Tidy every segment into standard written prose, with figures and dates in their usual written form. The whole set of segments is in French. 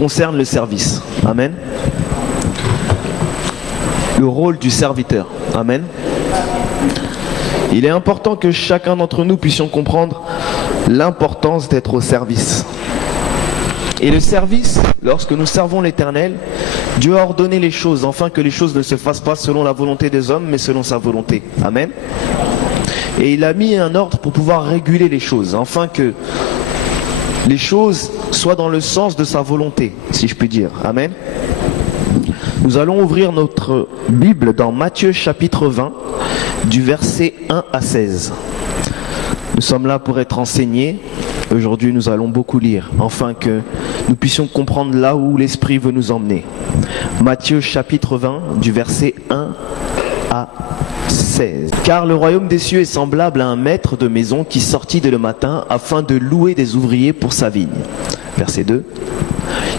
concerne le service. Amen. Le rôle du serviteur. Amen. Il est important que chacun d'entre nous puissions comprendre l'importance d'être au service. Et le service, lorsque nous servons l'Éternel, Dieu a ordonné les choses, afin que les choses ne se fassent pas selon la volonté des hommes, mais selon sa volonté. Amen. Et il a mis un ordre pour pouvoir réguler les choses, afin que les choses soient dans le sens de sa volonté, si je puis dire. Amen. Nous allons ouvrir notre Bible dans Matthieu chapitre 20, du verset 1 à 16. Nous sommes là pour être enseignés. Aujourd'hui, nous allons beaucoup lire, afin que nous puissions comprendre là où l'Esprit veut nous emmener. Matthieu chapitre 20, du verset 1 à 16. Car le royaume des cieux est semblable à un maître de maison qui sortit dès le matin afin de louer des ouvriers pour sa vigne. Verset 2.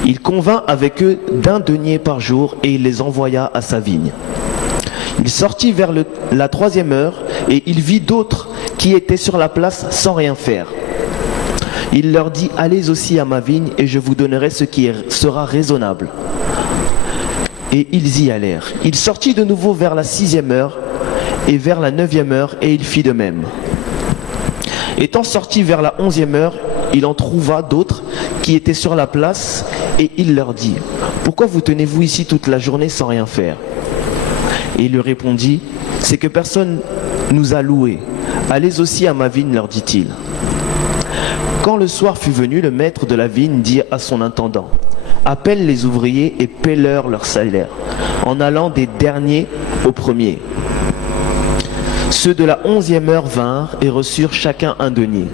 Il convint avec eux d'un denier par jour et il les envoya à sa vigne. Il sortit vers la 3e heure et il vit d'autres qui étaient sur la place sans rien faire. Il leur dit, allez aussi à ma vigne et je vous donnerai ce qui sera raisonnable. Et ils y allèrent. Il sortit de nouveau vers la 6e heure et vers la 9e heure et il fit de même. Étant sorti vers la 11e heure, il en trouva d'autres qui étaient sur la place et il leur dit, pourquoi vous tenez-vous ici toute la journée sans rien faire? Et il lui répondit, c'est que personne nous a loués. Allez aussi à ma vigne, leur dit-il. Quand le soir fut venu, le maître de la vigne dit à son intendant, appelle les ouvriers et paie-leur leur salaire, en allant des derniers aux premiers. Ceux de la 11e heure vinrent et reçurent chacun un denier.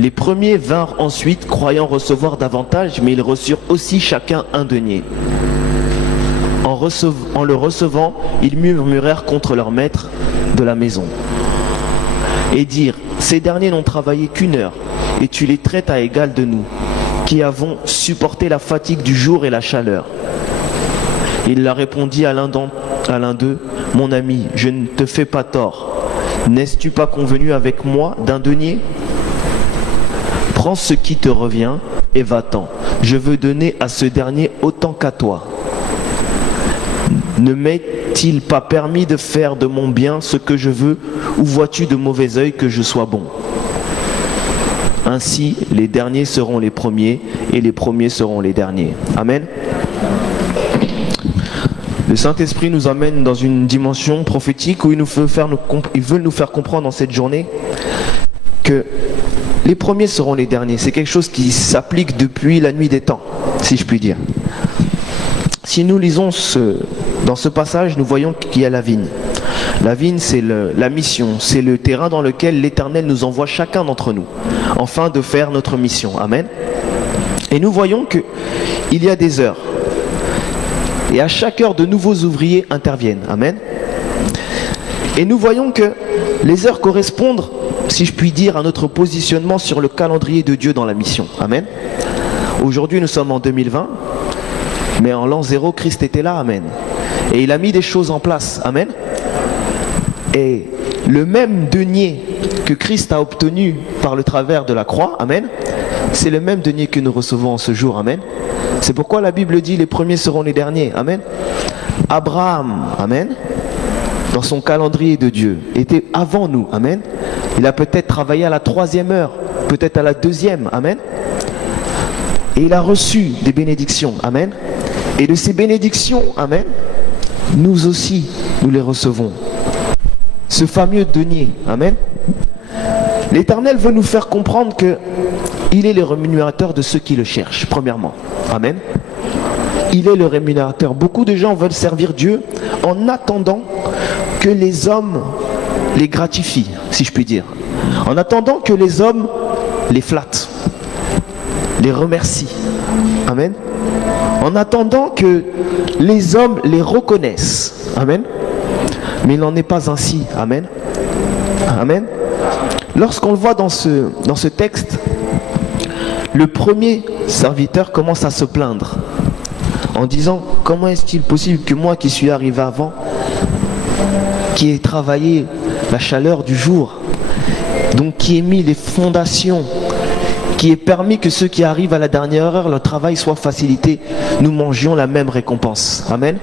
Les premiers vinrent ensuite, croyant recevoir davantage, mais ils reçurent aussi chacun un denier. En le recevant, ils murmurèrent contre leur maître de la maison et dirent, ces derniers n'ont travaillé qu'une heure, et tu les traites à égal de nous, qui avons supporté la fatigue du jour et la chaleur. Il leur répondit à l'un d'eux, mon ami, je ne te fais pas tort. N'es-tu pas convenu avec moi d'un denier? Prends ce qui te revient et va-t'en. Je veux donner à ce dernier autant qu'à toi. Ne m'est-il pas permis de faire de mon bien ce que je veux, ou vois-tu de mauvais œil que je sois bon? Ainsi, les derniers seront les premiers, et les premiers seront les derniers. Amen. Le Saint-Esprit nous amène dans une dimension prophétique où il veut nous faire comprendre en cette journée que les premiers seront les derniers. C'est quelque chose qui s'applique depuis la nuit des temps, si je puis dire. Si nous lisons dans ce passage, nous voyons qu'il y a la vigne. La vigne, c'est la mission, c'est le terrain dans lequel l'Éternel nous envoie chacun d'entre nous, afin de faire notre mission. Amen. Et nous voyons qu'il y a des heures. Et à chaque heure, de nouveaux ouvriers interviennent. Amen. Et nous voyons que les heures correspondent, si je puis dire, à notre positionnement sur le calendrier de Dieu dans la mission. Amen. Aujourd'hui, nous sommes en 2020. Mais en l'an 0, Christ était là, amen. Et il a mis des choses en place, amen. Et le même denier que Christ a obtenu par le travers de la croix, amen, c'est le même denier que nous recevons en ce jour, amen. C'est pourquoi la Bible dit les premiers seront les derniers, amen. Abraham, amen, dans son calendrier de Dieu, était avant nous, amen. Il a peut-être travaillé à la 3e heure, peut-être à la 2e, amen. Et il a reçu des bénédictions, amen. Et de ces bénédictions, amen, nous aussi, nous les recevons. Ce fameux denier, amen. L'Éternel veut nous faire comprendre qu'il est le rémunérateur de ceux qui le cherchent, premièrement. Amen. Il est le rémunérateur. Beaucoup de gens veulent servir Dieu en attendant que les hommes les gratifient, si je puis dire. En attendant que les hommes les flattent, les remercient. Amen. En attendant que les hommes les reconnaissent. Amen. Mais il n'en est pas ainsi. Amen. Amen. Lorsqu'on le voit dans ce texte, le premier serviteur commence à se plaindre en disant, comment est-il possible que moi qui suis arrivé avant, qui ai travaillé la chaleur du jour, donc qui ai mis les fondations, qui ait permis que ceux qui arrivent à la dernière heure, leur travail soit facilité, nous mangions la même récompense. Amen.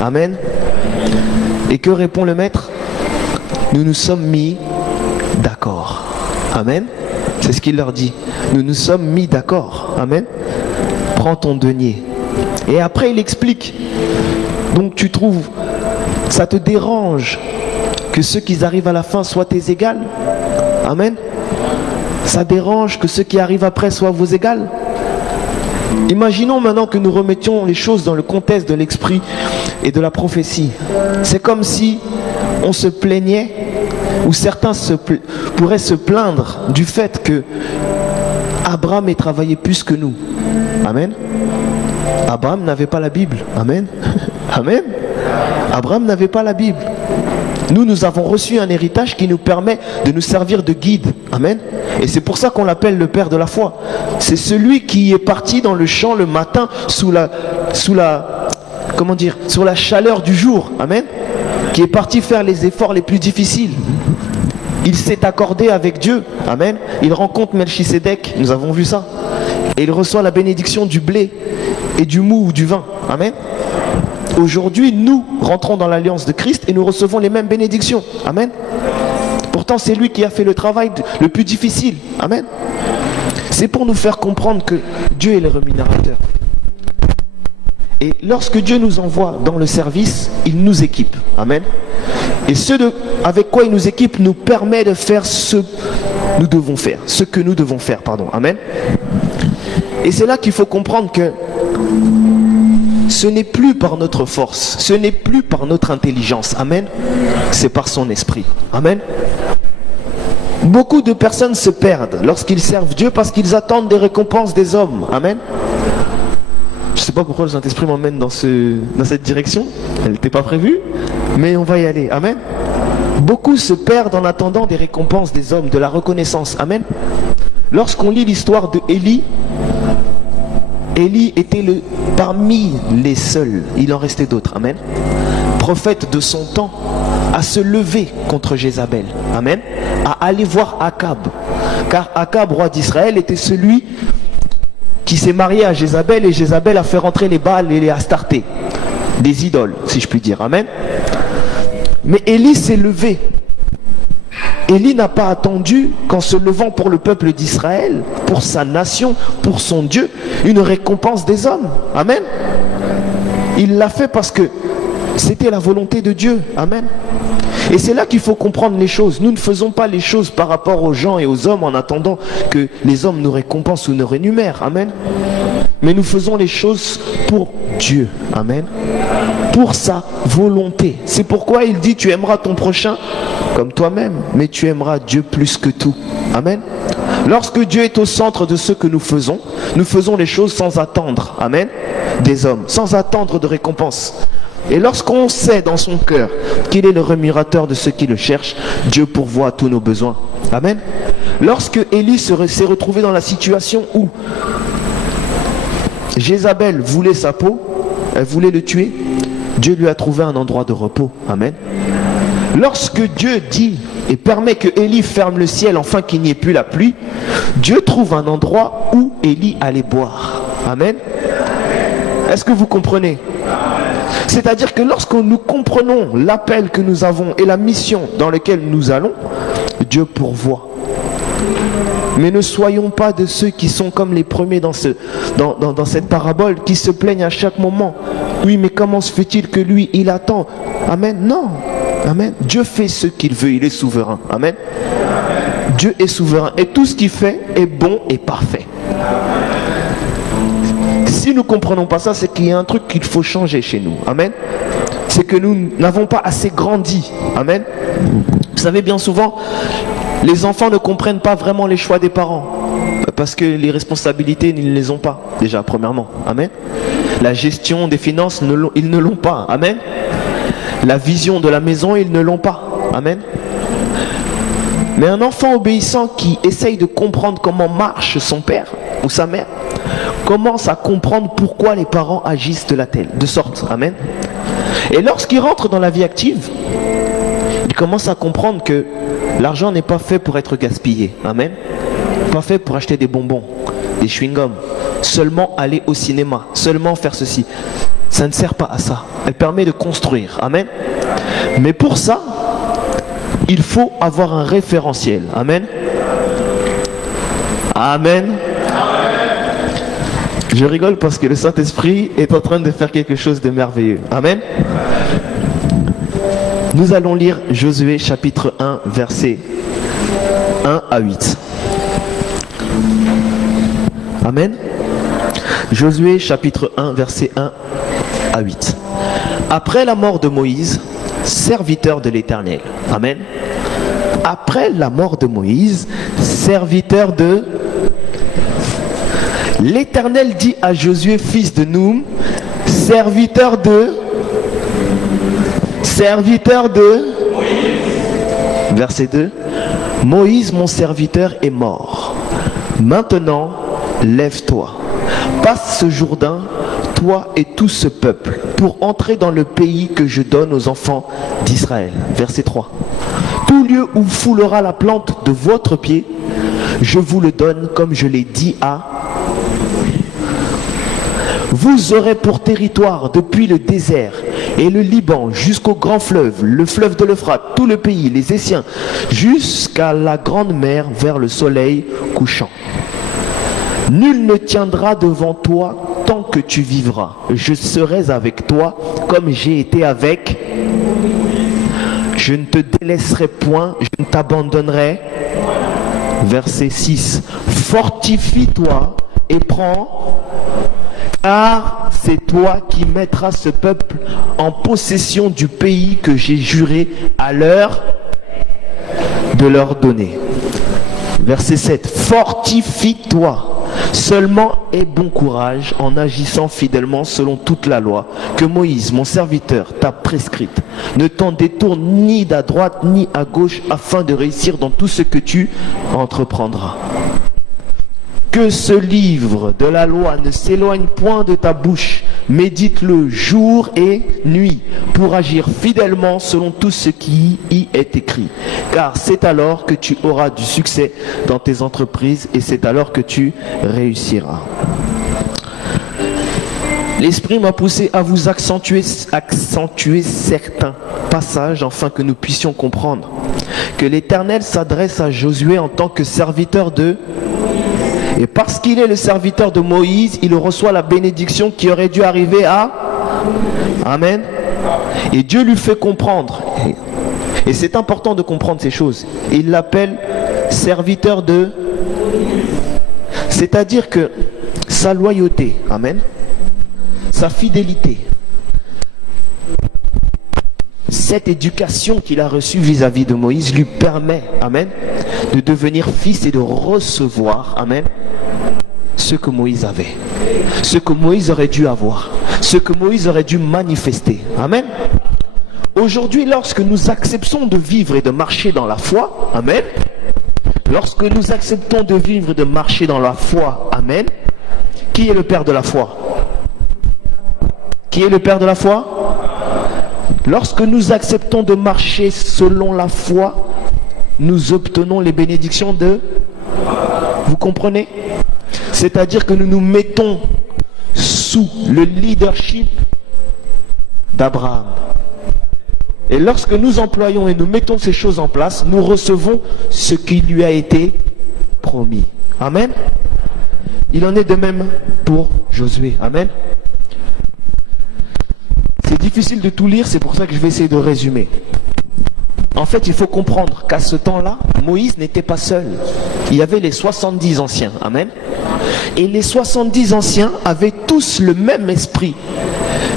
Amen. Et que répond le maître? Nous nous sommes mis d'accord. Amen. C'est ce qu'il leur dit. Nous nous sommes mis d'accord. Amen. Prends ton denier. Et après il explique. Donc tu trouves, ça te dérange que ceux qui arrivent à la fin soient tes égales? Amen. Ça dérange que ceux qui arrivent après soient vos égales? Imaginons maintenant que nous remettions les choses dans le contexte de l'esprit et de la prophétie. C'est comme si on se plaignait, ou certains pourraient se plaindre du fait que Abraham ait travaillé plus que nous. Amen. Abraham n'avait pas la Bible. Amen. Amen. Abraham n'avait pas la Bible. Nous avons reçu un héritage qui nous permet de nous servir de guide. Amen. Et c'est pour ça qu'on l'appelle le père de la foi. C'est celui qui est parti dans le champ le matin sous la chaleur du jour. Amen. Qui est parti faire les efforts les plus difficiles. Il s'est accordé avec Dieu. Amen. Il rencontre Melchisédek. Nous avons vu ça. Et il reçoit la bénédiction du blé et du mou ou du vin. Amen. Aujourd'hui, nous rentrons dans l'alliance de Christ et nous recevons les mêmes bénédictions. Amen. Pourtant, c'est lui qui a fait le travail le plus difficile. Amen. C'est pour nous faire comprendre que Dieu est le rémunérateur. Et lorsque Dieu nous envoie dans le service, il nous équipe. Amen. Et avec quoi il nous équipe nous permet de faire ce que nous devons faire. Pardon. Amen. Et c'est là qu'il faut comprendre que ce n'est plus par notre force, ce n'est plus par notre intelligence. Amen. C'est par son esprit. Amen. Beaucoup de personnes se perdent lorsqu'ils servent Dieu parce qu'ils attendent des récompenses des hommes. Amen. Je ne sais pas pourquoi le Saint-Esprit m'emmène dans cette direction. Elle n'était pas prévue, mais on va y aller. Amen. Beaucoup se perdent en attendant des récompenses des hommes, de la reconnaissance. Amen. Lorsqu'on lit l'histoire de Élie, Élie était parmi les seuls, il en restait d'autres, amen, prophète de son temps, à se lever contre Jézabel, amen, à aller voir Akab, car Akab, roi d'Israël, était celui qui s'est marié à Jézabel, et Jézabel a fait rentrer les Baals et les Astartés, des idoles, si je puis dire, amen. Mais Élie s'est levé. Élie n'a pas attendu qu'en se levant pour le peuple d'Israël, pour sa nation, pour son Dieu, une récompense des hommes. Amen. Il l'a fait parce que c'était la volonté de Dieu. Amen. Et c'est là qu'il faut comprendre les choses. Nous ne faisons pas les choses par rapport aux gens et aux hommes en attendant que les hommes nous récompensent ou nous rémunèrent. Amen. Mais nous faisons les choses pour Dieu. Amen. Pour sa volonté. C'est pourquoi il dit: tu aimeras ton prochain comme toi-même, mais tu aimeras Dieu plus que tout. Amen. Lorsque Dieu est au centre de ce que nous faisons les choses sans attendre, amen, des hommes, sans attendre de récompense. Et lorsqu'on sait dans son cœur qu'il est le rémunérateur de ceux qui le cherchent, Dieu pourvoit à tous nos besoins. Amen. Lorsque Élie s'est retrouvé dans la situation où Jézabel voulait sa peau, elle voulait le tuer, Dieu lui a trouvé un endroit de repos. Amen. Lorsque Dieu dit et permet que Élie ferme le ciel afin qu'il n'y ait plus la pluie, Dieu trouve un endroit où Élie allait boire. Amen. Est-ce que vous comprenez? C'est-à-dire que lorsque nous comprenons l'appel que nous avons et la mission dans laquelle nous allons, Dieu pourvoit. Mais ne soyons pas de ceux qui sont comme les premiers dans cette parabole, qui se plaignent à chaque moment. Oui, mais comment se fait-il que lui, il attend? Amen. Non. Amen. Dieu fait ce qu'il veut, il est souverain. Amen. Dieu est souverain et tout ce qu'il fait est bon et parfait. Si nous ne comprenons pas ça, c'est qu'il y a un truc qu'il faut changer chez nous. Amen. C'est que nous n'avons pas assez grandi. Amen. Vous savez, bien souvent, les enfants ne comprennent pas vraiment les choix des parents. Parce que les responsabilités, ils ne les ont pas, déjà, premièrement. Amen. La gestion des finances, ils ne l'ont pas. Amen. La vision de la maison, ils ne l'ont pas. Amen. Mais un enfant obéissant qui essaye de comprendre comment marche son père ou sa mère, commence à comprendre pourquoi les parents agissent de sorte. Amen. Et lorsqu'il rentre dans la vie active, il commence à comprendre que l'argent n'est pas fait pour être gaspillé. Amen. pas fait pour acheter des bonbons, des chewing-gums, seulement aller au cinéma, seulement faire ceci. Ça ne sert pas à ça. Elle permet de construire. Amen. Mais pour ça, il faut avoir un référentiel. Amen. Amen. Je rigole parce que le Saint-Esprit est en train de faire quelque chose de merveilleux. Amen. Nous allons lire Josué chapitre 1, versets 1 à 8. Amen. Josué chapitre 1, versets 1 à 8. Après la mort de Moïse, serviteur de l'Éternel. Amen. Après la mort de Moïse, serviteur de l'Éternel dit à Josué, fils de Noum, serviteur de verset 2, Moïse mon serviteur est mort. Maintenant, lève-toi, passe ce Jourdain, toi et tout ce peuple, pour entrer dans le pays que je donne aux enfants d'Israël. Verset 3. Tout lieu où foulera la plante de votre pied, je vous le donne comme je l'ai dit à... Vous aurez pour territoire depuis le désert et le Liban jusqu'au grand fleuve, le fleuve de l'Euphrate, tout le pays, les Essiens, jusqu'à la grande mer vers le soleil couchant. Nul ne tiendra devant toi tant que tu vivras. Je serai avec toi comme j'ai été avec. Je ne te délaisserai point, je ne t'abandonnerai. Verset 6. Fortifie-toi et prends... Car c'est toi qui mettras ce peuple en possession du pays que j'ai juré à l'heure de leur donner. Verset 7. Fortifie-toi, seulement aie bon courage en agissant fidèlement selon toute la loi que Moïse, mon serviteur, t'a prescrite. Ne t'en détourne ni à droite ni à gauche afin de réussir dans tout ce que tu entreprendras. Que ce livre de la loi ne s'éloigne point de ta bouche. Médite-le jour et nuit pour agir fidèlement selon tout ce qui y est écrit. Car c'est alors que tu auras du succès dans tes entreprises et c'est alors que tu réussiras. L'Esprit m'a poussé à vous accentuer certains passages afin que nous puissions comprendre que l'Éternel s'adresse à Josué en tant que serviteur de... Et parce qu'il est le serviteur de Moïse, il reçoit la bénédiction qui aurait dû arriver à... Amen. Et Dieu lui fait comprendre. Et c'est important de comprendre ces choses. Il l'appelle serviteur de... C'est-à-dire que sa loyauté, amen, sa fidélité, cette éducation qu'il a reçue vis-à-vis de Moïse lui permet, amen, de devenir fils et de recevoir, amen, ce que Moïse avait, ce que Moïse aurait dû avoir, ce que Moïse aurait dû manifester. Amen. Aujourd'hui, lorsque nous acceptons de vivre et de marcher dans la foi, amen, lorsque nous acceptons de vivre et de marcher dans la foi, amen, qui est le Père de la foi? Qui est le Père de la foi? Lorsque nous acceptons de marcher selon la foi, nous obtenons les bénédictions de... Vous comprenez? C'est-à-dire que nous nous mettons sous le leadership d'Abraham. Et lorsque nous employons et nous mettons ces choses en place, nous recevons ce qui lui a été promis. Amen. Il en est de même pour Josué. Amen. C'est difficile de tout lire, c'est pour ça que je vais essayer de résumer. En fait, il faut comprendre qu'à ce temps-là, Moïse n'était pas seul. Il y avait les 70 anciens. Amen. Et les 70 anciens avaient tous le même esprit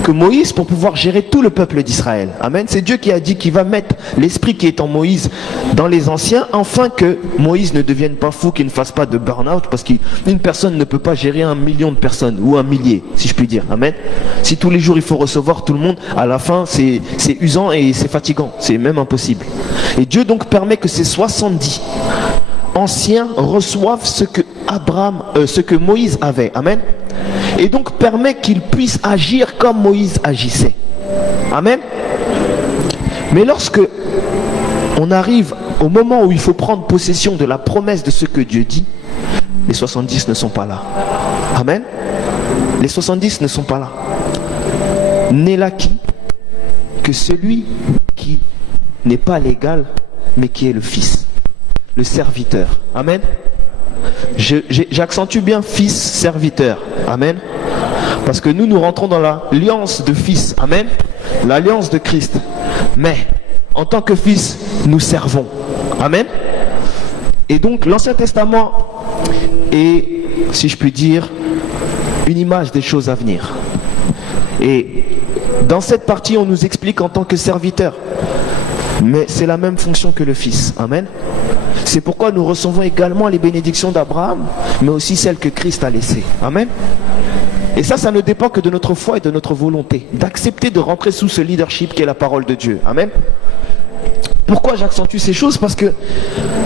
que Moïse pour pouvoir gérer tout le peuple d'Israël. Amen. C'est Dieu qui a dit qu'il va mettre l'esprit qui est en Moïse dans les anciens, afin que Moïse ne devienne pas fou, qu'il ne fasse pas de burn-out, parce qu'une personne ne peut pas gérer 1 million de personnes, ou 1 millier, si je puis dire. Amen. Si tous les jours il faut recevoir tout le monde, à la fin c'est usant et c'est fatigant, c'est même impossible. Et Dieu donc permet que ces 70 anciens reçoivent ce que Moïse avait. Amen. Et donc permet qu'ils puissent agir comme Moïse agissait. Amen. Mais lorsque on arrive au moment où il faut prendre possession de la promesse de ce que Dieu dit, les 70 ne sont pas là. Amen. Les 70 ne sont pas là. N'est là qui? Que celui qui n'est pas l'égal, mais qui est le fils, le serviteur. Amen. J'accentue bien fils, serviteur. Amen. Parce que nous rentrons dans l'alliance de fils. Amen. L'alliance de Christ. Mais, en tant que fils, nous servons. Amen. Et donc, l'Ancien Testament est, si je puis dire, une image des choses à venir. Et dans cette partie, on nous explique en tant que serviteur. Mais c'est la même fonction que le fils. Amen. C'est pourquoi nous recevons également les bénédictions d'Abraham, mais aussi celles que Christ a laissées. Amen. Et ça ne dépend que de notre foi et de notre volonté, d'accepter de rentrer sous ce leadership qui est la parole de Dieu. Amen. Pourquoi j'accentue ces choses? Parce que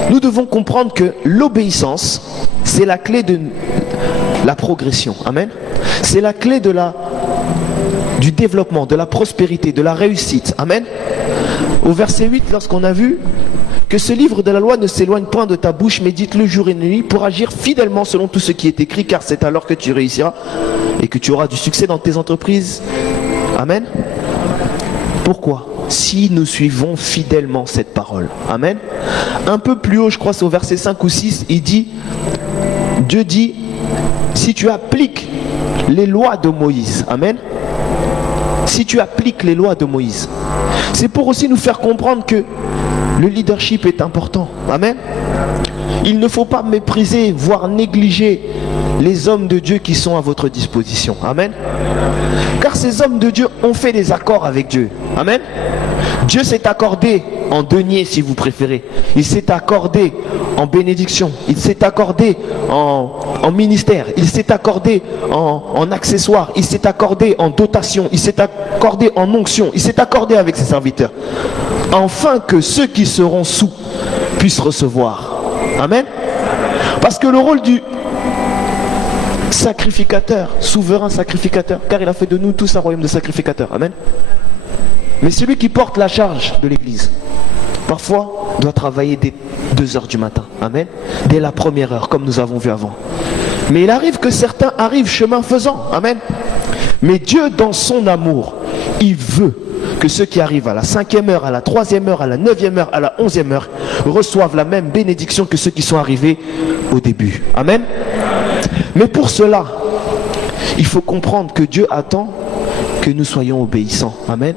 nous devons comprendre que l'obéissance, c'est la clé de la progression. Amen. C'est la clé du développement, de la prospérité, de la réussite. Amen. Au verset 8, lorsqu'on a vu que ce livre de la loi ne s'éloigne point de ta bouche, médite-le jour et nuit pour agir fidèlement selon tout ce qui est écrit, car c'est alors que tu réussiras et que tu auras du succès dans tes entreprises. Amen. Pourquoi? Si nous suivons fidèlement cette parole. Amen. Un peu plus haut, je crois c'est au verset 5 ou 6, Dieu dit, si tu appliques les lois de Moïse. Amen. Si tu appliques les lois de Moïse. C'est pour aussi nous faire comprendre que le leadership est important. Amen. Il ne faut pas mépriser, voire négliger les hommes de Dieu qui sont à votre disposition. Amen. Car ces hommes de Dieu ont fait des accords avec Dieu. Amen. Dieu s'est accordé en denier, si vous préférez. Il s'est accordé en bénédiction. Il s'est accordé en ministère. Il s'est accordé en accessoires. Il s'est accordé en dotation. Il s'est accordé en onction. Il s'est accordé avec ses serviteurs. Afin que ceux qui seront sous puissent recevoir. Amen. Parce que le rôle du sacrificateur, souverain sacrificateur, car il a fait de nous tous un royaume de sacrificateurs. Amen. Mais celui qui porte la charge de l'église, parfois, doit travailler dès 2 heures du matin. Amen. Dès la première heure, comme nous avons vu avant. Mais il arrive que certains arrivent chemin faisant. Amen. Mais Dieu, dans son amour, il veut que ceux qui arrivent à la 5e heure, à la 3e heure, à la 9e heure, à la 11e heure, reçoivent la même bénédiction que ceux qui sont arrivés au début. Amen. Mais pour cela, il faut comprendre que Dieu attend que nous soyons obéissants. Amen.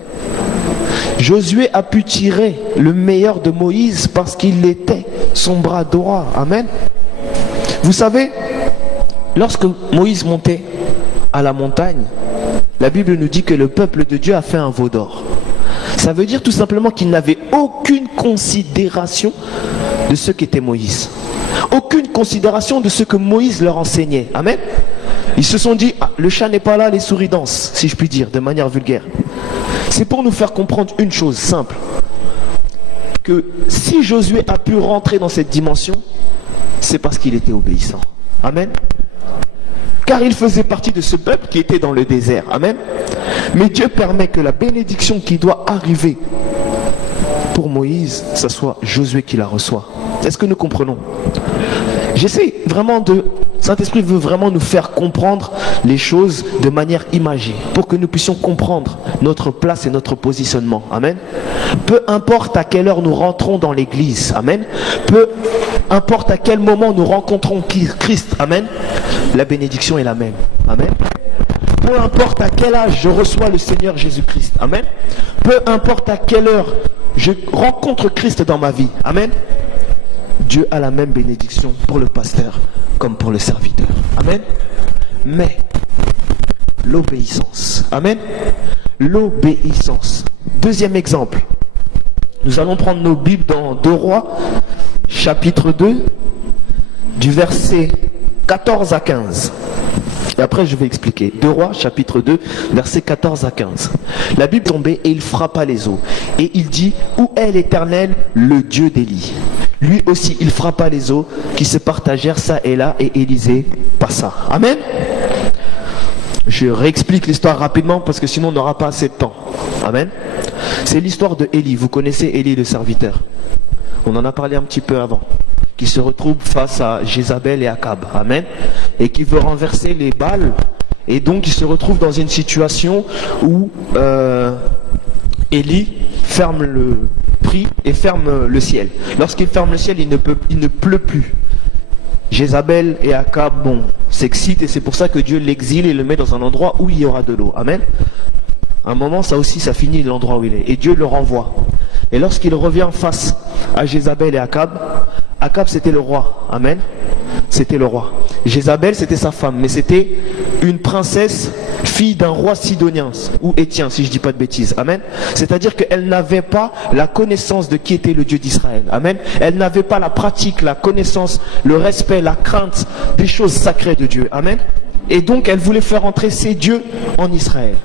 Josué a pu tirer le meilleur de Moïse parce qu'il était son bras droit. Amen. Vous savez, lorsque Moïse montait à la montagne, la Bible nous dit que le peuple de Dieu a fait un veau d'or. Ça veut dire tout simplement qu'il n'avait aucune considération de ce qu'était Moïse. Aucune considération de ce que Moïse leur enseignait. Amen. Ils se sont dit, ah, le chat n'est pas là, les souris dansent, si je puis dire, de manière vulgaire. C'est pour nous faire comprendre une chose simple. Que si Josué a pu rentrer dans cette dimension, c'est parce qu'il était obéissant. Amen. Car il faisait partie de ce peuple qui était dans le désert. Amen. Mais Dieu permet que la bénédiction qui doit arriver pour Moïse, ce soit Josué qui la reçoit. Est-ce que nous comprenons? J'essaie vraiment Saint-Esprit veut vraiment nous faire comprendre les choses de manière imagée, pour que nous puissions comprendre notre place et notre positionnement. Amen. Peu importe à quelle heure nous rentrons dans l'église. Amen. Peu importe à quel moment nous rencontrons Christ. Amen. La bénédiction est la même. Amen. Peu importe à quel âge je reçois le Seigneur Jésus-Christ. Amen. Peu importe à quelle heure je rencontre Christ dans ma vie. Amen. Dieu a la même bénédiction pour le pasteur comme pour le serviteur. Amen. Mais l'obéissance. Amen. L'obéissance. Deuxième exemple. Nous allons prendre nos Bibles dans 2 Rois, chapitre 2, du verset 14 à 15. Et après je vais expliquer. 2 Rois, chapitre 2, versets 14 à 15. La Bible tombait et il frappa les eaux. Et il dit, où est l'Éternel, le Dieu d'Élie? Lui aussi, il frappa les eaux qui se partagèrent ça et là, et Élisée passa. Amen. Je réexplique l'histoire rapidement parce que sinon on n'aura pas assez de temps. Amen. C'est l'histoire de Élie. Vous connaissez Élie le serviteur. On en a parlé un petit peu avant. qui se retrouve face à Jézabel et Akab. Amen. Et qui veut renverser les Baals. Et donc il se retrouve dans une situation où Élie prie et ferme le ciel. Lorsqu'il ferme le ciel, il ne pleut plus. Jézabel et Akab, s'excitent et c'est pour ça que Dieu l'exile et le met dans un endroit où il y aura de l'eau. Amen. À un moment, ça finit l'endroit où il est. Et Dieu le renvoie. Et lorsqu'il revient face à Jézabel et Akab, Akab c'était le roi. Amen. C'était le roi. Jézabel c'était sa femme, mais c'était une princesse, fille d'un roi sidonien, ou éthien si je ne dis pas de bêtises. Amen. C'est-à-dire qu'elle n'avait pas la connaissance de qui était le Dieu d'Israël. Amen. Elle n'avait pas la pratique, la connaissance, le respect, la crainte des choses sacrées de Dieu. Amen. Et donc elle voulait faire entrer ses dieux en Israël.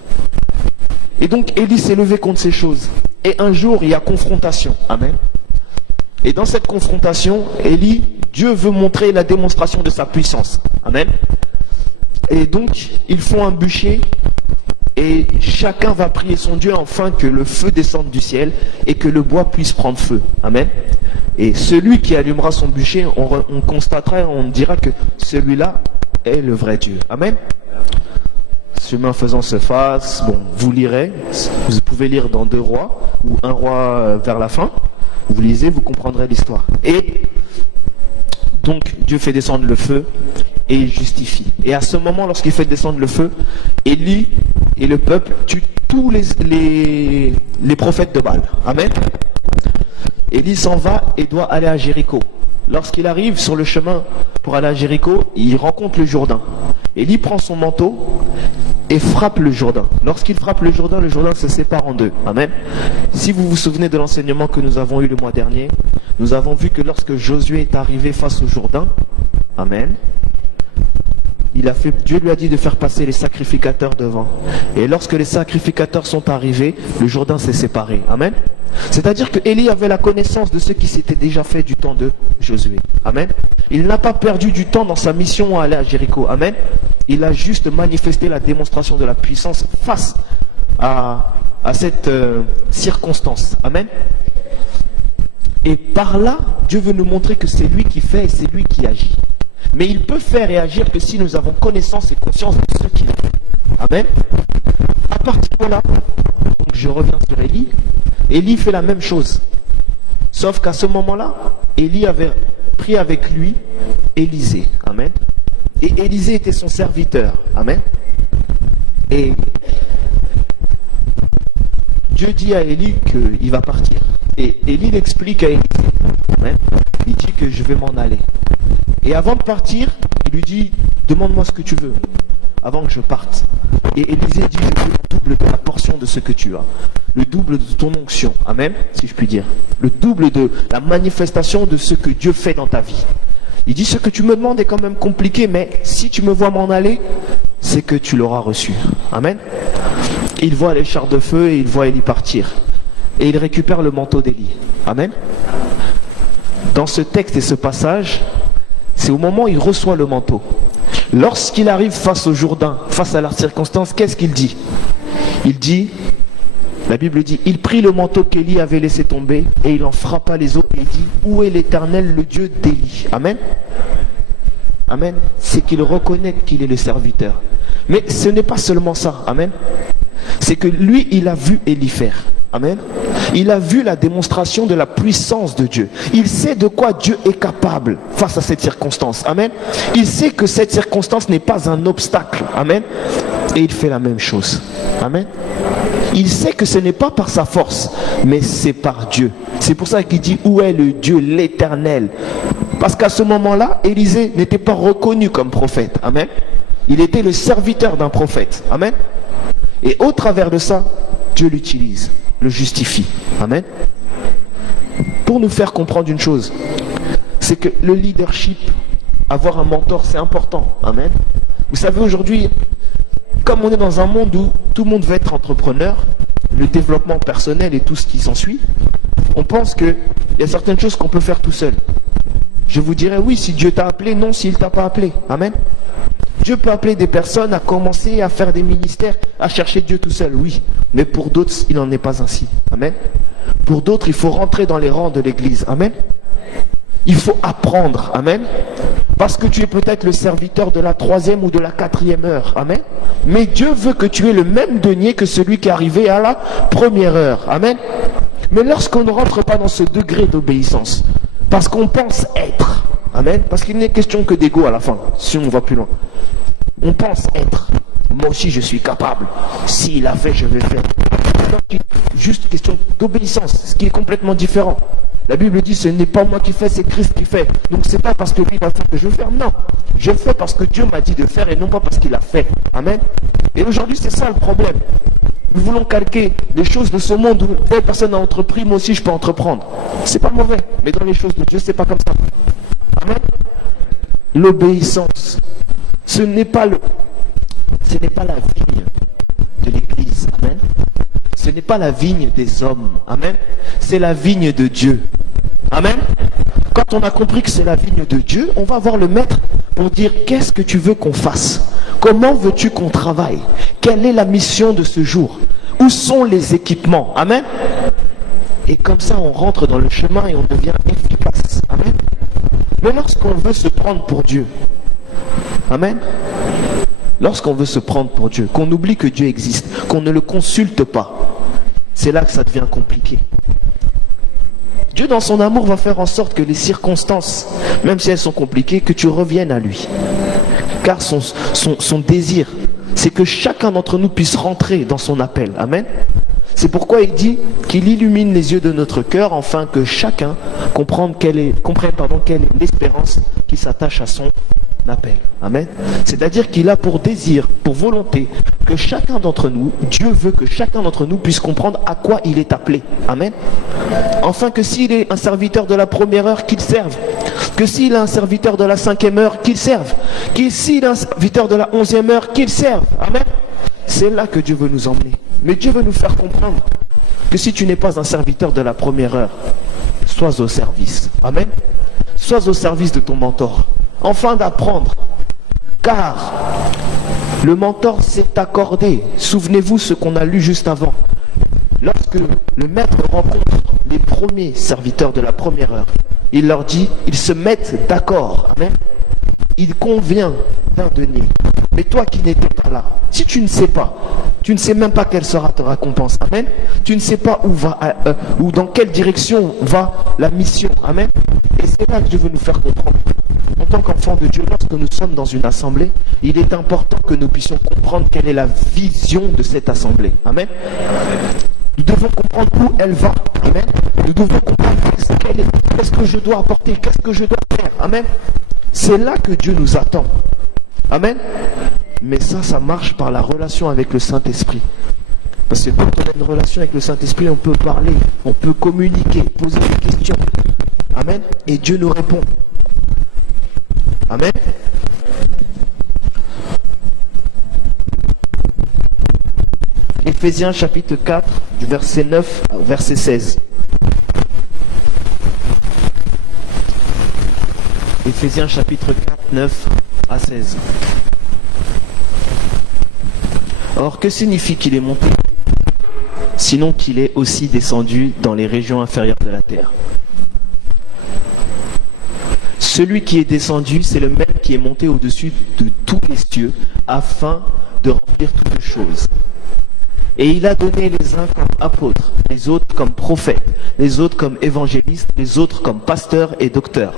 Et donc Élie s'est levé contre ces choses. Et un jour il y a confrontation. Amen. Et dans cette confrontation, Élie, Dieu veut montrer la démonstration de sa puissance. Amen. Et donc, ils font un bûcher et chacun va prier son Dieu afin que le feu descende du ciel et que le bois puisse prendre feu. Amen. Et celui qui allumera son bûcher, on constatera, on dira que celui-là est le vrai Dieu. Amen. Chemin faisant se fasse, vous lirez, vous pouvez lire dans 2 rois ou 1 roi vers la fin. Vous lisez, vous comprendrez l'histoire. Et donc Dieu fait descendre le feu et il justifie. Et à ce moment, lorsqu'il fait descendre le feu, Élie et le peuple tuent tous les prophètes de Baal. Amen. Élie s'en va et doit aller à Jéricho. Lorsqu'il arrive sur le chemin pour aller à Jéricho, il rencontre le Jourdain. Élie prend son manteau et frappe le Jourdain. Lorsqu'il frappe le Jourdain se sépare en 2. Amen. Si vous vous souvenez de l'enseignement que nous avons eu le mois dernier, nous avons vu que lorsque Josué est arrivé face au Jourdain, Amen, Dieu lui a dit de faire passer les sacrificateurs devant. Et lorsque les sacrificateurs sont arrivés, le Jourdain s'est séparé. Amen. C'est-à-dire que Élie avait la connaissance de ce qui s'était déjà fait du temps de Josué. Amen. Il n'a pas perdu du temps dans sa mission à aller à Jéricho. Amen. Il a juste manifesté la démonstration de la puissance face à cette circonstance. Amen. Et par là, Dieu veut nous montrer que c'est lui qui fait et c'est lui qui agit. Mais il peut faire et agir que si nous avons connaissance et conscience de ce qu'il fait. Amen. À partir de là, donc je reviens sur Élie. Élie fait la même chose. Sauf qu'à ce moment-là, Élie avait pris avec lui Élisée. Amen. Et Élisée était son serviteur. Amen. Et Dieu dit à Élie qu'il va partir. Et Élie l'explique à Élisée. Amen. Il dit que je vais m'en aller. Et avant de partir, il lui dit, demande-moi ce que tu veux, avant que je parte. Et Élisée dit, je veux le double de la portion de ce que tu as. Le double de ton onction. Amen, si je puis dire. Le double de la manifestation de ce que Dieu fait dans ta vie. Il dit, ce que tu me demandes est quand même compliqué, mais si tu me vois m'en aller, c'est que tu l'auras reçu. Amen. Il voit les chars de feu et il voit Élie partir. Et il récupère le manteau d'Élie. Amen. Dans ce texte et ce passage, c'est au moment où il reçoit le manteau. Lorsqu'il arrive face au Jourdain, face à la circonstance, qu'est-ce qu'il dit? Il dit, la Bible dit, il prit le manteau qu'Élie avait laissé tomber et il en frappa les eaux et il dit, où est l'Éternel, le Dieu d'Élie? Amen. Amen. C'est qu'il reconnaît qu'il est le serviteur. Mais ce n'est pas seulement ça. Amen. C'est que lui, il a vu Élie faire. Amen. Il a vu la démonstration de la puissance de Dieu. Il sait de quoi Dieu est capable face à cette circonstance. Amen. Il sait que cette circonstance n'est pas un obstacle. Amen. Et il fait la même chose. Amen. Il sait que ce n'est pas par sa force, mais c'est par Dieu. C'est pour ça qu'il dit, où est le Dieu, l'Éternel? Parce qu'à ce moment-là, Élisée n'était pas reconnu comme prophète. Amen. Il était le serviteur d'un prophète. Amen. Et au travers de ça, Dieu l'utilise, le justifie. Amen. Pour nous faire comprendre une chose, c'est que le leadership, avoir un mentor, c'est important. Amen. Vous savez, aujourd'hui, comme on est dans un monde où tout le monde veut être entrepreneur, le développement personnel et tout ce qui s'ensuit, on pense qu'il y a certaines choses qu'on peut faire tout seul. Je vous dirais oui si Dieu t'a appelé, non s'il ne t'a pas appelé. Amen. Dieu peut appeler des personnes à commencer à faire des ministères, à chercher Dieu tout seul, oui. Mais pour d'autres, il n'en est pas ainsi. Amen. Pour d'autres, il faut rentrer dans les rangs de l'Église. Amen. Il faut apprendre. Amen. Parce que tu es peut-être le serviteur de la 3e ou de la 4e heure. Amen. Mais Dieu veut que tu aies le même denier que celui qui est arrivé à la 1re heure. Amen. Mais lorsqu'on ne rentre pas dans ce degré d'obéissance, parce qu'on pense être, amen, parce qu'il n'est question que d'ego à la fin, si on va plus loin. On pense être. Moi aussi je suis capable. S'il a fait, je vais faire. Donc, juste question d'obéissance, ce qui est complètement différent. La Bible dit, ce n'est pas moi qui fais, c'est Christ qui fait. Donc c'est pas parce que lui va faire que je vais faire. Non, je fais parce que Dieu m'a dit de faire et non pas parce qu'il a fait. Amen. Et aujourd'hui c'est ça le problème. Nous voulons calquer les choses de ce monde où telle personne a entrepris, moi aussi je peux entreprendre. C'est pas mauvais, mais dans les choses de Dieu, c'est pas comme ça. Amen. L'obéissance, ce n'est pas la vigne de l'Église. Amen. Ce n'est pas la vigne des hommes. Amen. C'est la vigne de Dieu. Amen. Quand on a compris que c'est la vigne de Dieu, on va voir le maître pour dire qu'est-ce que tu veux qu'on fasse? Comment veux-tu qu'on travaille? Quelle est la mission de ce jour? Où sont les équipements? Amen. Et comme ça, on rentre dans le chemin et on devient efficace. Amen. Mais lorsqu'on veut se prendre pour Dieu, amen, lorsqu'on veut se prendre pour Dieu, qu'on oublie que Dieu existe, qu'on ne le consulte pas, c'est là que ça devient compliqué. Dieu, dans son amour, va faire en sorte que les circonstances, même si elles sont compliquées, que tu reviennes à lui. Car son désir, c'est que chacun d'entre nous puisse rentrer dans son appel. Amen. C'est pourquoi il dit qu'il illumine les yeux de notre cœur, afin que chacun comprenne quelle est l'espérance qui s'attache à son appel. Amen. C'est-à-dire qu'il a pour désir, pour volonté, que chacun d'entre nous, Dieu veut que chacun d'entre nous puisse comprendre à quoi il est appelé. Amen. Enfin que s'il est un serviteur de la 1re heure, qu'il serve. Que s'il est un serviteur de la 5e heure, qu'il serve. Que s'il est un serviteur de la 11e heure, qu'il serve. Amen. C'est là que Dieu veut nous emmener. Mais Dieu veut nous faire comprendre que si tu n'es pas un serviteur de la 1re heure, sois au service. Amen. Sois au service de ton mentor. Enfin d'apprendre. Car le mentor s'est accordé. Souvenez-vous ce qu'on a lu juste avant. Lorsque le maître rencontre les premiers serviteurs de la 1re heure, il leur dit, ils se mettent d'accord. Amen. Il convient d'un denier. Mais toi qui n'étais pas là, si tu ne sais pas, tu ne sais même pas quelle sera ta récompense. Amen. Tu ne sais pas où dans quelle direction va la mission. Amen. Et c'est là que Dieu veut nous faire comprendre. En tant qu'enfants de Dieu, lorsque nous sommes dans une assemblée, il est important que nous puissions comprendre quelle est la vision de cette assemblée. Amen. Nous devons comprendre où elle va. Amen. Nous devons comprendre qu'est-ce que je dois apporter, qu'est-ce que je dois faire. Amen. C'est là que Dieu nous attend. Amen. Mais ça marche par la relation avec le Saint-Esprit. Parce que quand on a une relation avec le Saint-Esprit, on peut parler, on peut communiquer, poser des questions. Amen. Et Dieu nous répond. Amen. Éphésiens chapitre 4, du verset 9 au verset 16. Éphésiens chapitre 4, 9 à 16. Or, que signifie qu'il est monté? Sinon qu'il est aussi descendu dans les régions inférieures de la terre. Celui qui est descendu, c'est le même qui est monté au-dessus de tous les cieux, afin de remplir toutes choses. Et il a donné les uns comme apôtres, les autres comme prophètes, les autres comme évangélistes, les autres comme pasteurs et docteurs,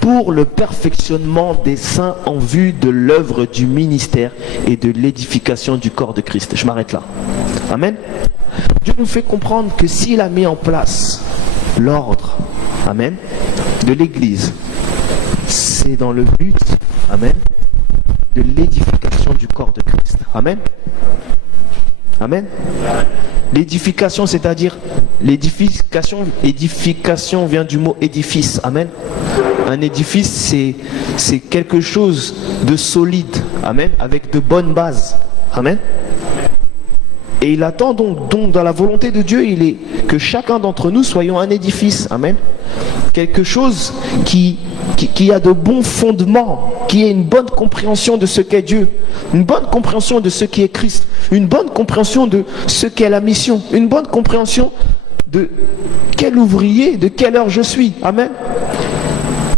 pour le perfectionnement des saints en vue de l'œuvre du ministère et de l'édification du corps de Christ. Je m'arrête là. Amen. Dieu nous fait comprendre que s'il a mis en place l'ordre, amen, de l'Église, c'est dans le but, amen, de l'édification du corps de Christ. Amen. Amen. L'édification, c'est-à-dire l'édification, édification vient du mot édifice. Amen. Un édifice, c'est quelque chose de solide. Amen. Avec de bonnes bases. Amen. Et il attend donc dans la volonté de Dieu, il est que chacun d'entre nous soyons un édifice. Amen. Quelque chose qui a de bons fondements, qui ait une bonne compréhension de ce qu'est Dieu, une bonne compréhension de ce qui est Christ, une bonne compréhension de ce qu'est la mission, une bonne compréhension de quel ouvrier, de quelle heure je suis. Amen.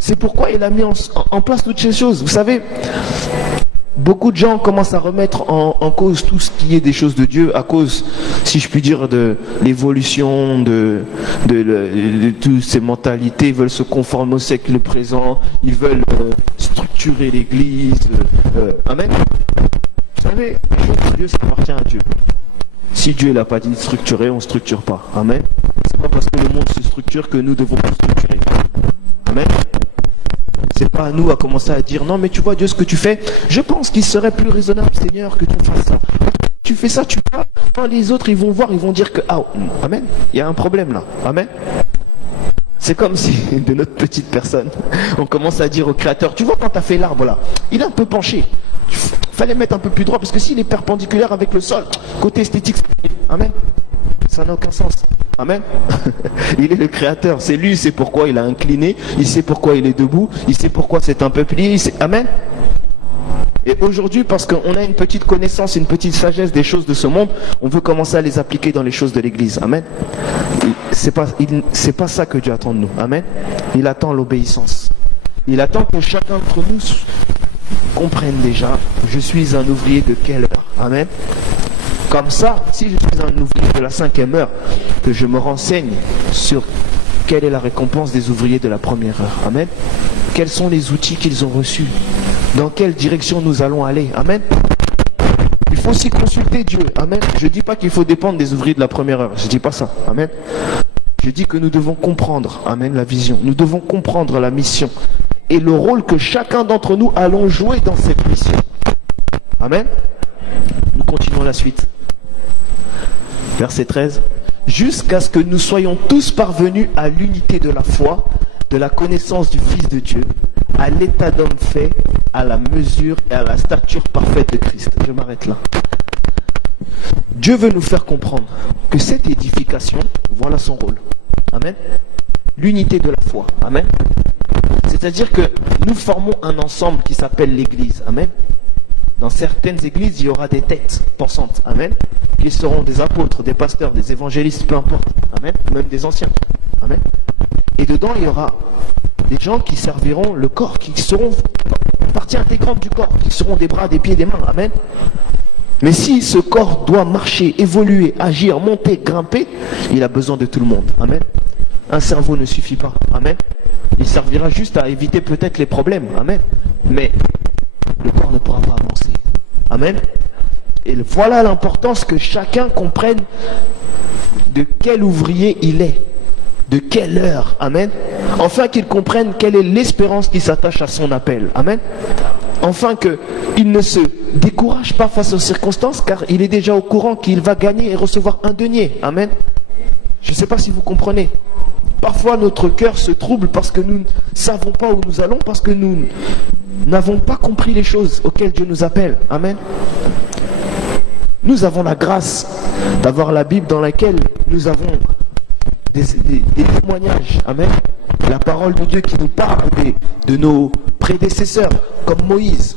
C'est pourquoi il a mis en place toutes ces choses. Vous savez, beaucoup de gens commencent à remettre en cause tout ce qui est des choses de Dieu à cause, si je puis dire, de l'évolution de toutes ces mentalités. Ils veulent se conformer au siècle présent, ils veulent structurer l'Église. Amen. Vous savez, les choses de Dieu, ça appartient à Dieu. Si Dieu n'a pas dit de structurer, on ne structure pas. Amen. C'est pas parce que le monde se structure que nous devons pas structurer. Amen. C'est pas à nous à commencer à dire non mais tu vois Dieu ce que tu fais, je pense qu'il serait plus raisonnable Seigneur que tu fasses ça. Tu fais ça, tu vas, quand les autres ils vont voir, ils vont dire que ah amen, il y a un problème là. Amen. C'est comme si de notre petite personne, on commence à dire au Créateur, tu vois quand tu as fait l'arbre là, il est un peu penché. Fallait mettre un peu plus droit parce que s'il est perpendiculaire avec le sol, côté esthétique, amen. Ça n'a aucun sens. Amen. Il est le créateur. C'est lui, c'est pourquoi il a incliné. Il sait pourquoi il est debout. Il sait pourquoi c'est un peu plié. Amen. Et aujourd'hui, parce qu'on a une petite connaissance, une petite sagesse des choses de ce monde, on veut commencer à les appliquer dans les choses de l'Église. Amen. C'est pas ça que Dieu attend de nous. Amen. Il attend l'obéissance. Il attend que chacun d'entre nous comprenne déjà, je suis un ouvrier de quelle heure. Amen. Comme ça, si je suis un ouvrier de la 5e heure, que je me renseigne sur quelle est la récompense des ouvriers de la 1re heure. Amen. Quels sont les outils qu'ils ont reçus? Dans quelle direction nous allons aller? Amen. Il faut aussi consulter Dieu. Amen. Je ne dis pas qu'il faut dépendre des ouvriers de la 1re heure. Je ne dis pas ça. Amen. Je dis que nous devons comprendre. Amen. La vision. Nous devons comprendre la mission et le rôle que chacun d'entre nous allons jouer dans cette mission. Amen. Nous continuons la suite. Verset 13. Jusqu'à ce que nous soyons tous parvenus à l'unité de la foi, de la connaissance du Fils de Dieu, à l'état d'homme fait, à la mesure et à la stature parfaite de Christ. Je m'arrête là. Dieu veut nous faire comprendre que cette édification, voilà son rôle. Amen. L'unité de la foi. Amen. C'est-à-dire que nous formons un ensemble qui s'appelle l'Église. Amen. Dans certaines églises, il y aura des têtes pensantes. Amen. Qui seront des apôtres, des pasteurs, des évangélistes, peu importe. Amen. Même des anciens. Amen. Et dedans, il y aura des gens qui serviront le corps, qui seront partie intégrante du corps, qui seront des bras, des pieds, des mains. Amen. Mais si ce corps doit marcher, évoluer, agir, monter, grimper, il a besoin de tout le monde. Amen. Un cerveau ne suffit pas. Amen. Il servira juste à éviter peut-être les problèmes. Amen. Mais le corps ne pourra pas avancer. Amen. Et voilà l'importance que chacun comprenne de quel ouvrier il est, de quelle heure. Amen. Enfin qu'il comprenne quelle est l'espérance qui s'attache à son appel. Amen. Enfin qu'il ne se décourage pas face aux circonstances, car il est déjà au courant qu'il va gagner et recevoir un denier. Amen. Je ne sais pas si vous comprenez. Parfois notre cœur se trouble parce que nous ne savons pas où nous allons, parce que nous n'avons pas compris les choses auxquelles Dieu nous appelle. Amen. Nous avons la grâce d'avoir la Bible dans laquelle nous avons des témoignages. Amen. La parole de Dieu qui nous parle de nos prédécesseurs, comme Moïse,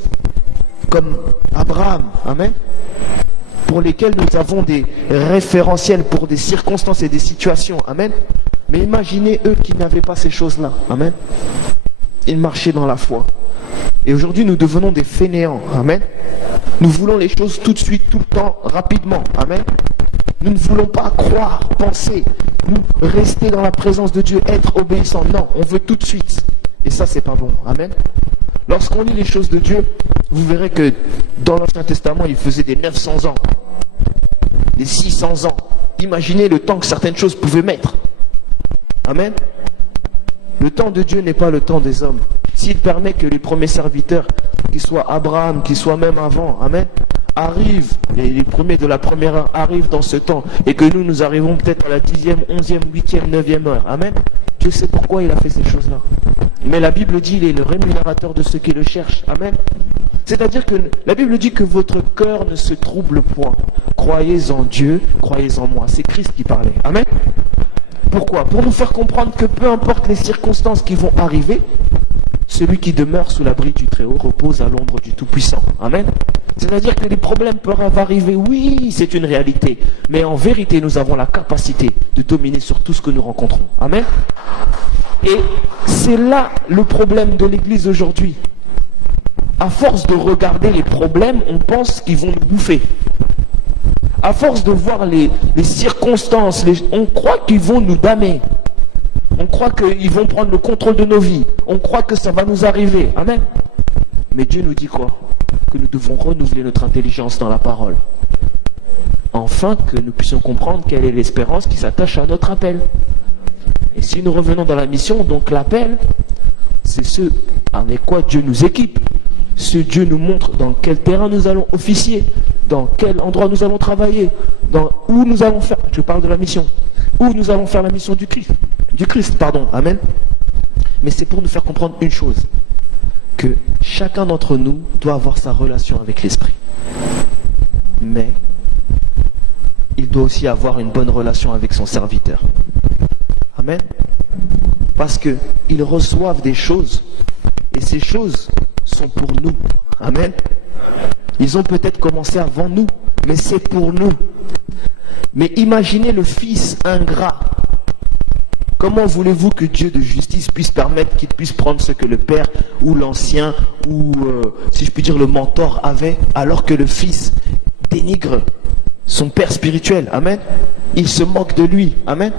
comme Abraham. Amen. Pour lesquels nous avons des référentiels pour des circonstances et des situations. Amen. Mais imaginez eux qui n'avaient pas ces choses-là. Amen. Ils marchaient dans la foi. Et aujourd'hui, nous devenons des fainéants. Amen. Nous voulons les choses tout de suite, tout le temps, rapidement. Amen. Nous ne voulons pas croire, penser, nous rester dans la présence de Dieu, être obéissants. Non, on veut tout de suite. Et ça, c'est pas bon. Amen. Lorsqu'on lit les choses de Dieu, vous verrez que dans l'Ancien Testament, il faisait des 900 ans, des 600 ans. Imaginez le temps que certaines choses pouvaient mettre. Amen. Le temps de Dieu n'est pas le temps des hommes. S'il permet que les premiers serviteurs, qu'ils soient Abraham, qu'ils soient même avant, amen, arrivent, les premiers de la 1re heure arrivent dans ce temps, et que nous arrivons peut-être à la 10e, 11e, 8e, 9e heure, amen, Dieu sait pourquoi il a fait ces choses-là. Mais la Bible dit, il est le rémunérateur de ceux qui le cherchent, amen. C'est-à-dire que la Bible dit que votre cœur ne se trouble point. Croyez en Dieu, croyez en moi. C'est Christ qui parlait, amen. Pourquoi? Pour nous faire comprendre que peu importe les circonstances qui vont arriver, celui qui demeure sous l'abri du Très-Haut repose à l'ombre du Tout-Puissant. Amen. C'est-à-dire que les problèmes peuvent arriver, oui, c'est une réalité. Mais en vérité, nous avons la capacité de dominer sur tout ce que nous rencontrons. Amen. Et c'est là le problème de l'Église aujourd'hui. À force de regarder les problèmes, on pense qu'ils vont nous bouffer. À force de voir les circonstances, on croit qu'ils vont nous damer. On croit qu'ils vont prendre le contrôle de nos vies. On croit que ça va nous arriver. Amen. Mais Dieu nous dit quoi? Que nous devons renouveler notre intelligence dans la parole. Afin que nous puissions comprendre quelle est l'espérance qui s'attache à notre appel. Et si nous revenons dans la mission, donc l'appel, c'est ce avec quoi Dieu nous équipe. Ce Dieu nous montre dans quel terrain nous allons officier, dans quel endroit nous allons travailler, où nous allons faire, je parle de la mission, où nous allons faire la mission du Christ, pardon, amen. Mais c'est pour nous faire comprendre une chose, que chacun d'entre nous doit avoir sa relation avec l'Esprit. Mais il doit aussi avoir une bonne relation avec son serviteur. Amen. Parce qu'ils reçoivent des choses, et ces choses sont pour nous. Amen. Ils ont peut-être commencé avant nous, mais c'est pour nous. Mais imaginez le fils ingrat. Comment voulez-vous que Dieu de justice puisse permettre qu'il puisse prendre ce que le père ou l'ancien ou, si je puis dire, le mentor avait, alors que le fils dénigre son père spirituel. Amen. Il se moque de lui. Amen.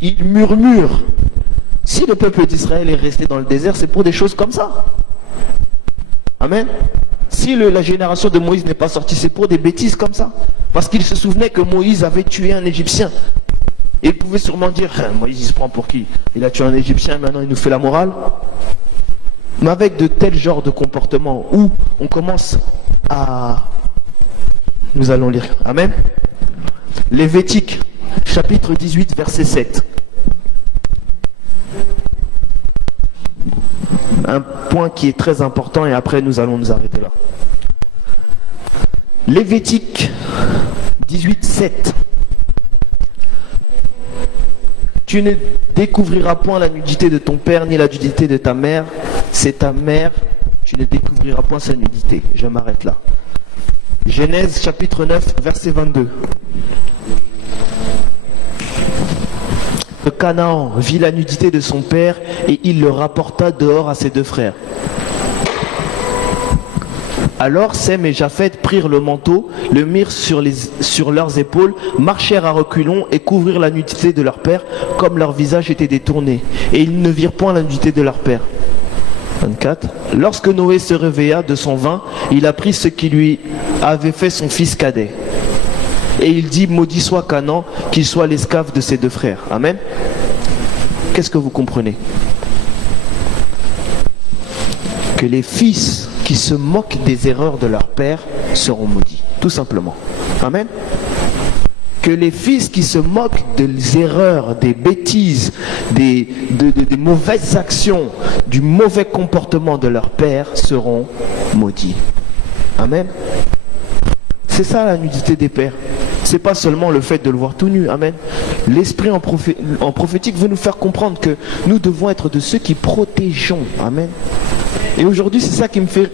Il murmure. Si le peuple d'Israël est resté dans le désert, c'est pour des choses comme ça. Amen. Si la génération de Moïse n'est pas sortie, c'est pour des bêtises comme ça. Parce qu'il se souvenait que Moïse avait tué un Égyptien. Et il pouvait sûrement dire, Moïse il se prend pour qui? Il a tué un Égyptien, maintenant il nous fait la morale. Mais avec de tels genres de comportements où on commence à... Nous allons lire. Amen. Lévitique, chapitre 18, verset 7. Un point qui est très important et après nous allons nous arrêter là. Lévitique 18, 7. Tu ne découvriras point la nudité de ton père ni la nudité de ta mère. C'est ta mère, tu ne découvriras point sa nudité. Je m'arrête là. Genèse chapitre 9, verset 22. Canaan vit la nudité de son père et il le rapporta dehors à ses deux frères. Alors Sem et Japheth prirent le manteau, le mirent sur leurs épaules, marchèrent à reculons et couvrirent la nudité de leur père, comme leur visage était détourné. Et ils ne virent point la nudité de leur père. 24. Lorsque Noé se réveilla de son vin, il apprit ce qui lui avait fait son fils cadet. Et il dit, maudit soit Canaan, qu'il soit l'esclave de ses deux frères. Amen. Qu'est-ce que vous comprenez? Que les fils qui se moquent des erreurs de leur père seront maudits. Tout simplement. Amen. Que les fils qui se moquent des erreurs, des bêtises, des mauvaises actions, du mauvais comportement de leur père seront maudits. Amen. C'est ça la nudité des pères. C'est pas seulement le fait de le voir tout nu. Amen. L'esprit en prophétique veut nous faire comprendre que nous devons être de ceux qui protégeons. Amen. Et aujourd'hui, c'est ça qui me fait...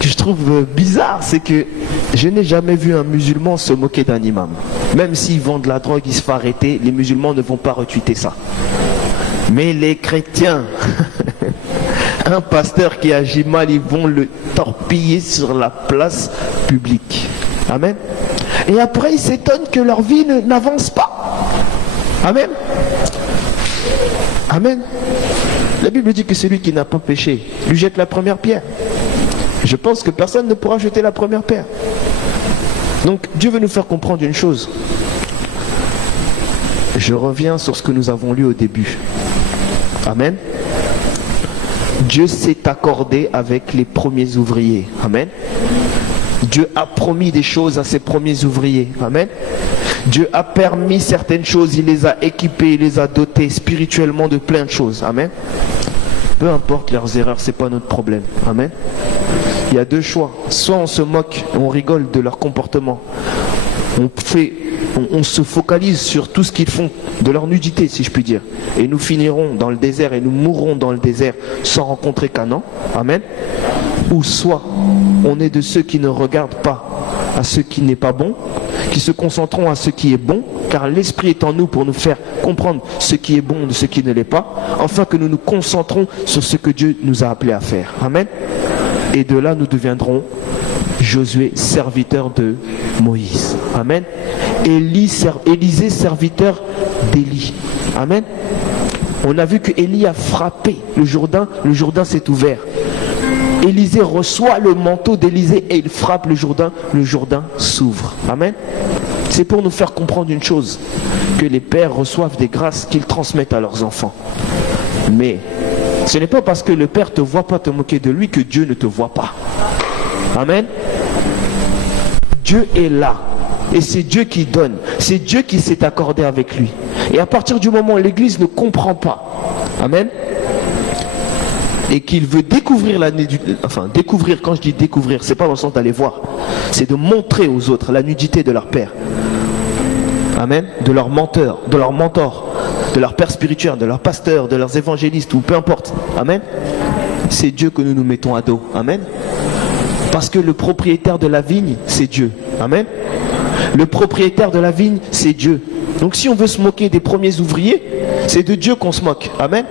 que je trouve bizarre, c'est que je n'ai jamais vu un musulman se moquer d'un imam. Même s'ils vendent de la drogue, ils se font arrêter, les musulmans ne vont pas retweeter ça. Mais les chrétiens, un pasteur qui agit mal, ils vont le torpiller sur la place publique. Amen. Et après, ils s'étonnent que leur vie n'avance pas. Amen. Amen. La Bible dit que celui qui n'a pas péché lui jette la première pierre. Je pense que personne ne pourra jeter la première pierre. Donc Dieu veut nous faire comprendre une chose. Je reviens sur ce que nous avons lu au début. Amen. Dieu s'est accordé avec les premiers ouvriers. Amen. Dieu a promis des choses à ses premiers ouvriers. Amen. Dieu a permis certaines choses, il les a équipés, il les a dotés spirituellement de plein de choses. Amen. Peu importe leurs erreurs, c'est pas notre problème. Amen. Il y a deux choix. Soit on se moque, on rigole de leur comportement. On se focalise sur tout ce qu'ils font, de leur nudité, si je puis dire. Et nous finirons dans le désert et nous mourrons dans le désert sans rencontrer Canaan. Amen. Ou soit on est de ceux qui ne regardent pas à ce qui n'est pas bon, qui se concentreront à ce qui est bon, car l'Esprit est en nous pour nous faire comprendre ce qui est bon de ce qui ne l'est pas, afin que nous nous concentrons sur ce que Dieu nous a appelés à faire. Amen. Et de là, nous deviendrons Josué, serviteur de Moïse. Amen. Élisée, serviteur d'Élie. Amen. On a vu que Élie a frappé le Jourdain s'est ouvert. Élisée reçoit le manteau d'Élisée et il frappe le Jourdain s'ouvre. Amen. C'est pour nous faire comprendre une chose, que les pères reçoivent des grâces qu'ils transmettent à leurs enfants. Mais ce n'est pas parce que le père ne te voit pas te moquer de lui que Dieu ne te voit pas. Amen. Dieu est là. Et c'est Dieu qui donne. C'est Dieu qui s'est accordé avec lui. Et à partir du moment où l'Église ne comprend pas, amen, et qu'il veut découvrir découvrir, quand je dis découvrir, c'est pas dans le sens d'aller voir, c'est de montrer aux autres la nudité de leur père. Amen. De leur mentor, de leur père spirituel, de leur pasteur, de leurs évangélistes, ou peu importe. Amen. C'est Dieu que nous nous mettons à dos. Amen. Parce que le propriétaire de la vigne, c'est Dieu. Amen. Le propriétaire de la vigne, c'est Dieu. Donc si on veut se moquer des premiers ouvriers, c'est de Dieu qu'on se moque. Amen.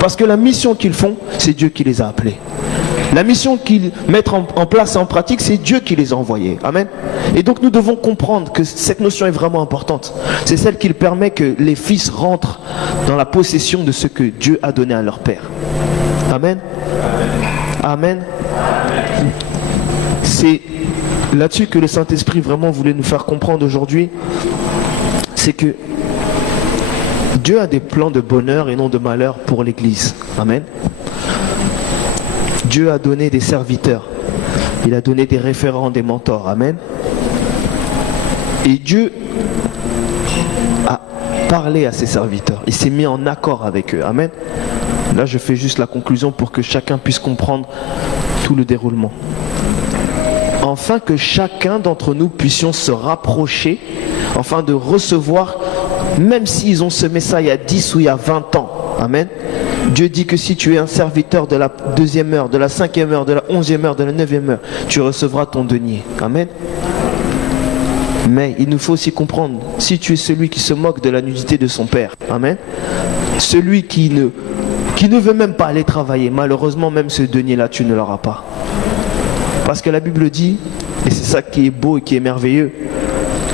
Parce que la mission qu'ils font, c'est Dieu qui les a appelés. La mission qu'ils mettent en place et en pratique, c'est Dieu qui les a envoyés. Amen. Et donc nous devons comprendre que cette notion est vraiment importante. C'est celle qui permet que les fils rentrent dans la possession de ce que Dieu a donné à leur père. Amen. Amen. C'est là-dessus que le Saint-Esprit vraiment voulait nous faire comprendre aujourd'hui. C'est que Dieu a des plans de bonheur et non de malheur pour l'Église. Amen. Dieu a donné des serviteurs. Il a donné des référents, des mentors. Amen. Et Dieu a parlé à ses serviteurs. Il s'est mis en accord avec eux. Amen. Là, je fais juste la conclusion pour que chacun puisse comprendre tout le déroulement. Afin que chacun d'entre nous puissions se rapprocher, afin de recevoir, même s'ils ont semé ça il y a 10 ou il y a 20 ans. Amen. Dieu dit que si tu es un serviteur de la 2e heure, de la 5e heure, de la 11e heure, de la 9e heure, tu recevras ton denier. Amen. Mais il nous faut aussi comprendre, si tu es celui qui se moque de la nudité de son père, amen, celui qui ne veut même pas aller travailler, malheureusement même ce denier-là, tu ne l'auras pas. Parce que la Bible dit, et c'est ça qui est beau et qui est merveilleux,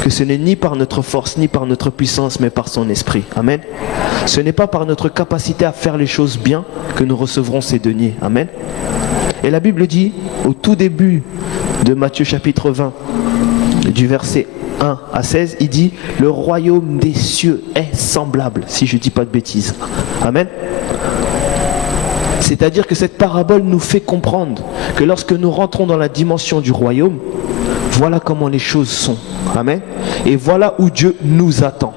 que ce n'est ni par notre force, ni par notre puissance, mais par son esprit. Amen. Ce n'est pas par notre capacité à faire les choses bien que nous recevrons ces deniers. Amen. Et la Bible dit, au tout début de Matthieu chapitre 20, du verset 1 à 16, il dit, le royaume des cieux est semblable, si je ne dis pas de bêtises. Amen. C'est-à-dire que cette parabole nous fait comprendre que lorsque nous rentrons dans la dimension du royaume, voilà comment les choses sont. Amen. Et voilà où Dieu nous attend.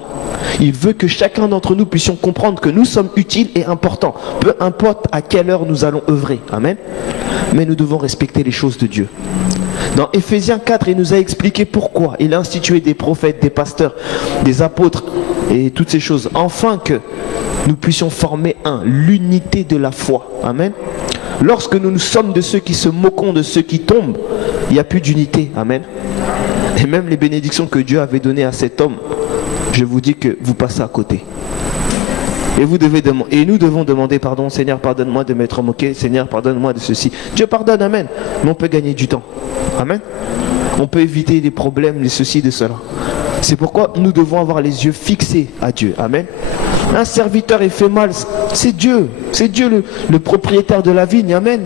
Il veut que chacun d'entre nous puissions comprendre que nous sommes utiles et importants. Peu importe à quelle heure nous allons œuvrer. Amen. Mais nous devons respecter les choses de Dieu. Dans Éphésiens 4, il nous a expliqué pourquoi il a institué des prophètes, des pasteurs, des apôtres et toutes ces choses. Afin que nous puissions former l'unité de la foi. Amen. Lorsque nous sommes de ceux qui se moquons de ceux qui tombent, il n'y a plus d'unité. Amen. Et même les bénédictions que Dieu avait données à cet homme, je vous dis que vous passez à côté. Et nous devons demander pardon. Seigneur, pardonne-moi de m'être moqué. Seigneur, pardonne-moi de ceci. Dieu pardonne, amen. Mais on peut gagner du temps. Amen. On peut éviter des problèmes, les ceci, de cela. C'est pourquoi nous devons avoir les yeux fixés à Dieu. Amen. Un serviteur est fait mal, c'est Dieu. C'est Dieu le propriétaire de la vigne. Amen.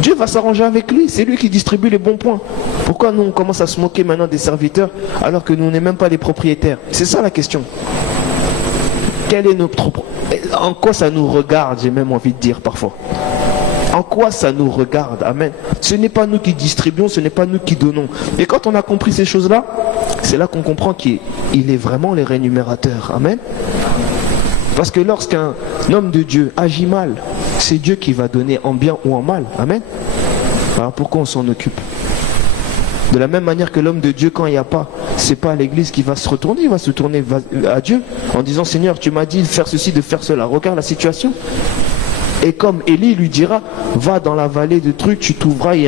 Dieu va s'arranger avec lui. C'est lui qui distribue les bons points. Pourquoi nous on commence à se moquer maintenant des serviteurs alors que nous n'est même pas les propriétaires? C'est ça la question. Quel est notre... En quoi ça nous regarde, j'ai même envie de dire parfois. En quoi ça nous regarde? Amen. Ce n'est pas nous qui distribuons, ce n'est pas nous qui donnons. Et quand on a compris ces choses-là, c'est là qu'on comprend qu'il est vraiment les rémunérateurs. Amen. Parce que lorsqu'un homme de Dieu agit mal, c'est Dieu qui va donner en bien ou en mal. Amen. Alors pourquoi on s'en occupe? De la même manière que l'homme de Dieu, quand il n'y a pas, c'est pas à l'église qui va se retourner, il va se tourner à Dieu en disant, Seigneur, tu m'as dit de faire ceci, de faire cela. Regarde la situation. Et comme Élie lui dira, va dans la vallée de trucs, tu t'ouvras, il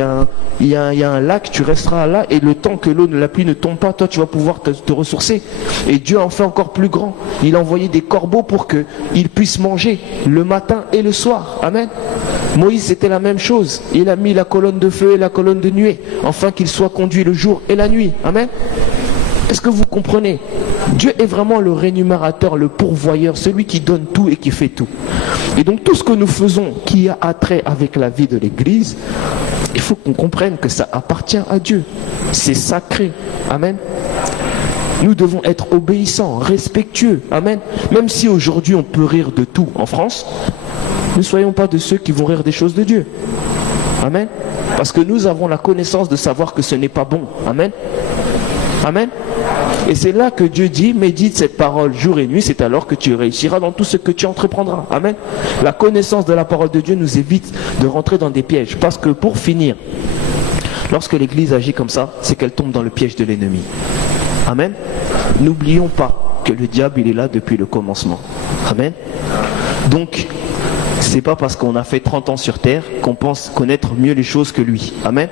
y a un lac, tu resteras là, et le temps que la pluie ne tombe pas, toi tu vas pouvoir te ressourcer. Et Dieu en fait encore plus grand. Il a envoyé des corbeaux pour qu'ils puissent manger le matin et le soir. Amen. Moïse, c'était la même chose. Il a mis la colonne de feu et la colonne de nuée, afin qu'il soit conduit le jour et la nuit. Amen. Est-ce que vous comprenez? Dieu est vraiment le rémunérateur, le pourvoyeur, celui qui donne tout et qui fait tout. Et donc tout ce que nous faisons qui a attrait avec la vie de l'Église, il faut qu'on comprenne que ça appartient à Dieu. C'est sacré. Amen. Nous devons être obéissants, respectueux. Amen. Même si aujourd'hui on peut rire de tout en France, ne soyons pas de ceux qui vont rire des choses de Dieu. Amen. Parce que nous avons la connaissance de savoir que ce n'est pas bon. Amen. Amen. Et c'est là que Dieu dit, médite cette parole jour et nuit, c'est alors que tu réussiras dans tout ce que tu entreprendras. Amen. La connaissance de la parole de Dieu nous évite de rentrer dans des pièges. Parce que pour finir, lorsque l'Église agit comme ça, c'est qu'elle tombe dans le piège de l'ennemi. Amen. N'oublions pas que le diable, il est là depuis le commencement. Amen. Donc, c'est pas parce qu'on a fait 30 ans sur terre qu'on pense connaître mieux les choses que lui. Amen.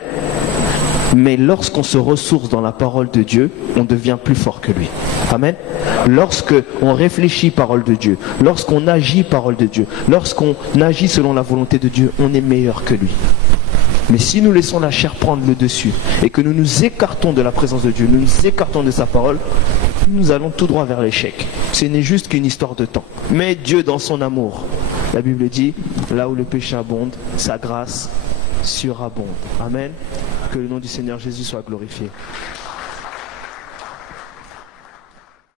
Mais lorsqu'on se ressource dans la parole de Dieu, on devient plus fort que lui. Amen. Lorsqu'on réfléchit parole de Dieu, lorsqu'on agit parole de Dieu, lorsqu'on agit selon la volonté de Dieu, on est meilleur que lui. Mais si nous laissons la chair prendre le dessus et que nous nous écartons de la présence de Dieu, nous nous écartons de sa parole, nous allons tout droit vers l'échec. Ce n'est juste qu'une histoire de temps. Mais Dieu dans son amour, la Bible dit, là où le péché abonde, sa grâce surabonde. Amen. Que le nom du Seigneur Jésus soit glorifié.